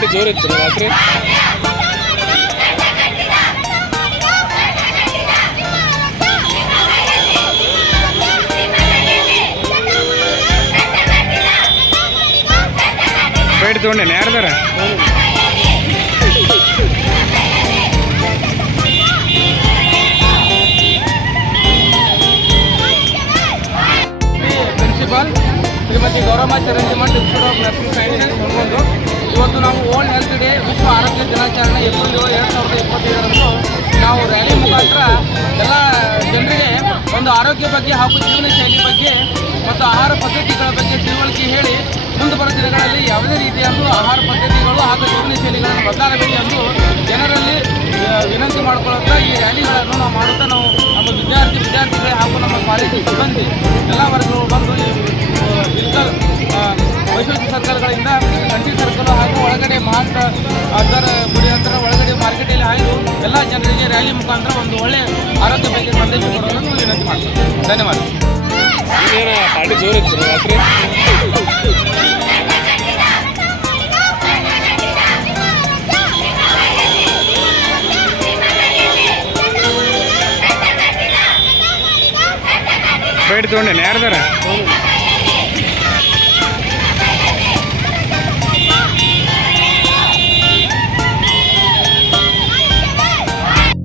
Party ಜೋರಿತ್ತು ರಾತ್ರಿ. Fight ತೊಗೊಂಡೇನೆ ಯಾರ್ದಾರ principal Shrimati Gowramma Charanjimath institute of nursing sciences ಹೊಂದೊಂದು. ಇವತ್ತು ನಾವು ವರ್ಲ್ಡ್ ಹೆಲ್ತ್ ಡೇ ವಿಶ್ವ ಆರೋಗ್ಯ ದಿನಾಚರಣೆ ಏಪ್ರಿಲ್ 2025ರಂದು ನಾವು ರ್ಯಾಲಿ ಮುಖಾಂತರ ಎಲ್ಲ ಜನರಿಗೆ ಒಂದು ಆರೋಗ್ಯ ಬಗ್ಗೆ ಹಾಗೂ ಜೀವನ ಶೈಲಿ ಬಗ್ಗೆ ಮತ್ತು ಆಹಾರ ಪದ್ಧತಿಗಳ ಬಗ್ಗೆ ತಿಳುವಳಿಕೆ ಹೇಳಿ ಮುಂದೆ ಬರೋ ದಿನಗಳಲ್ಲಿ ಯಾವುದೇ ರೀತಿಯಾದ ಆಹಾರ ಪದ್ಧತಿಗಳು ಹಾಗೂ ಜೀವನ ಶೈಲಿಗಳನ್ನು ಬದಲಾಗಬೇಕೆಂದು ಜನರಲ್ಲಿ ವಿನಂತಿ ಮಾಡಿಕೊಳ್ಳುತ್ತಾ ಈ ರ್ಯಾಲಿಗಳನ್ನು ನಾವು ಮಾಡುತ್ತಾ ನಾವು ನಮ್ಮ ವಿದ್ಯಾರ್ಥಿಗಳು ಹಾಗೂ ನಮ್ಮ ಕಾಲೇಜು ಸಿಬ್ಬಂದಿ ಎಲ್ಲ ವರ್ಗಗಳು ಬಂದು ಡಿಜಿಟಲ್ ವೈಶ್ವಿಕ ಸರ್ಕಲ್ಗಳಿಂದ ಕಂಟಿ ಸರ್ಕಲ್ ಹಾಗೂ ಒಳಗಡೆ ಮಹಾಂತ ಅದರ ಗುಡಿ ಹತ್ತಿರ ಒಳಗಡೆ ಮಾರ್ಕೆಟಲ್ಲಿ ಹಾಯ್ದು ಎಲ್ಲ ಜನರಿಗೆ ರ್ಯಾಲಿ ಮುಖಾಂತರ ಒಂದು ಒಳ್ಳೆಯ ಆರೋಗ್ಯ ಬಗ್ಗೆ ಸಂದೇಶ ಕೊಡೋದನ್ನು ವಿನಂತಿ ಮಾಡ್ತೀವಿ. ಧನ್ಯವಾದ. ಪಾರ್ಟಿ ಜೋರಿತ್ತು ರಾತ್ರಿ. ಫೈಟ್ ತೊಗೊಂಡೇನೆ ಯಾರ್ದಾರ